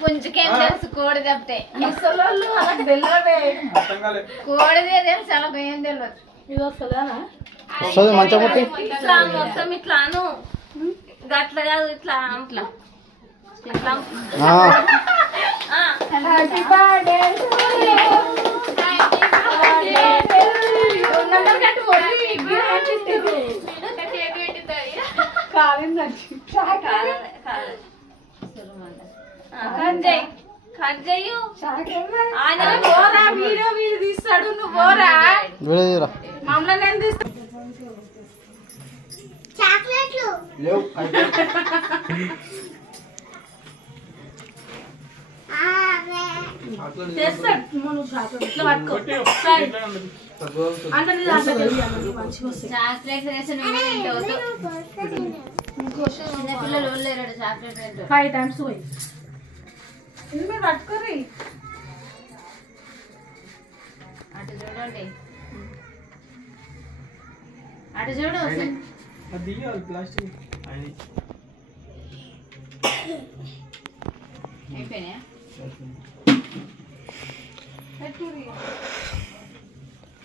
పుంజుకేం తెలుసు కోడి తప్పితే ముసలోళ్ళు వాళ్ళకి తెలియదే కోడిదే తెలుసు వాళ్ళకి ఏం తెలియదు ఇది వస్తుందా ఇట్లా మొత్తం ఇట్లాను గట్లా కాదు ఇట్లా ఇట్లా ఇట్లా హ్యాపీ బర్త్డే వీడియో వీడియో తీస్తాడు నువ్వు పోరా మమ్మల్ని ఏం తీస్తా చాక్లెట్లు పట్టుకోరి అటు చూడండి అటు చూడు అయిపోయినా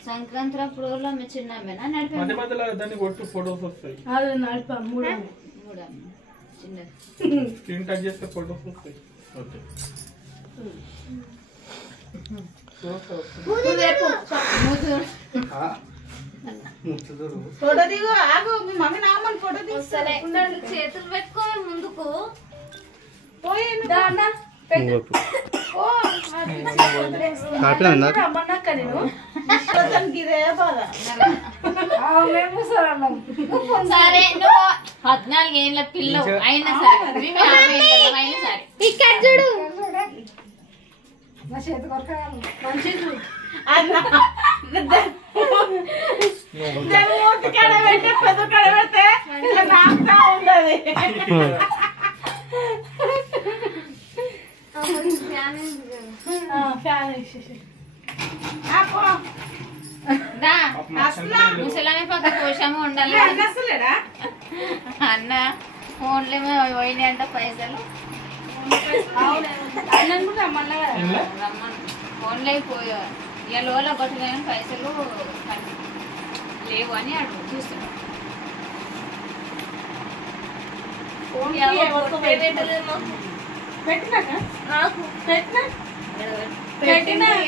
సంక్రాంతి అప్పుడు చిన్నమ్మేనా నడిపి ఫోటోస్ వస్తాయి చిన్నది చేస్తే ఫోటోస్ వస్తాయి ఫోటో దిగు ఆగు మీ మమ్మీ నామని ఫోటో తీస్తాలే చేతులు పెట్టుకోవాలి ముందుకు సరే 14 ఏళ్ళ పిల్లలు అయినా సరే అయినా సరే ఇక్కడ చూడు నా చేతి మంచి ముసలామే పక్క కోసము ఉండాలి అన్న ఫోన్లేమో పోయినాయి అంట పైసలు ఫోన్లే పోయా ఇక లోలో కొట్టుకుని పైసలు లేవు అని అడుగు చూస్తున్నాం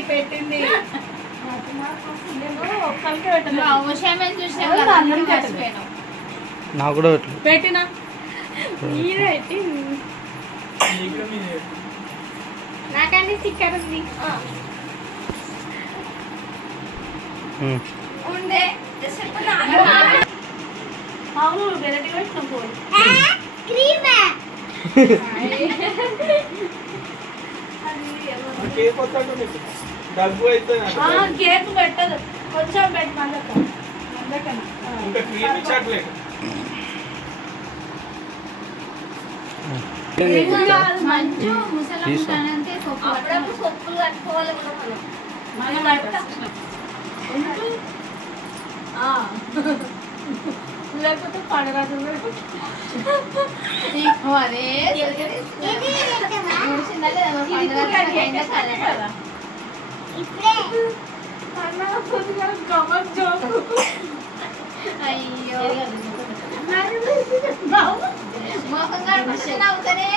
పెట్టింది నాకు కూడా పెట్టినా నాకండి స్టిక్కర్ ఉంది ఉండే అవును వెరైటీ పెట్టిన పోయి కేక్ పెట్టదు కొంచెం పెట్టి మంచు ముసలి సొప్పులు కట్టుకోవాలి మనం లేకపోతే పడరాదు అదే అయ్యో మొహం కనిపిస్తుంది అవుతానే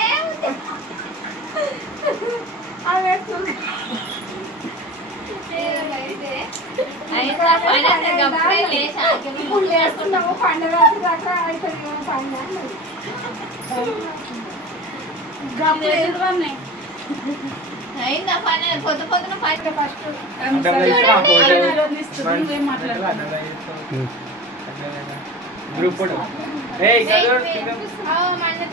వేసుకున్నాము పండుగ దాకా అయిపోయింది అయిందా పని పొద్దు పొద్దున ఫస్ట్ గ్రూప్ ఫోటో మళ్ళీ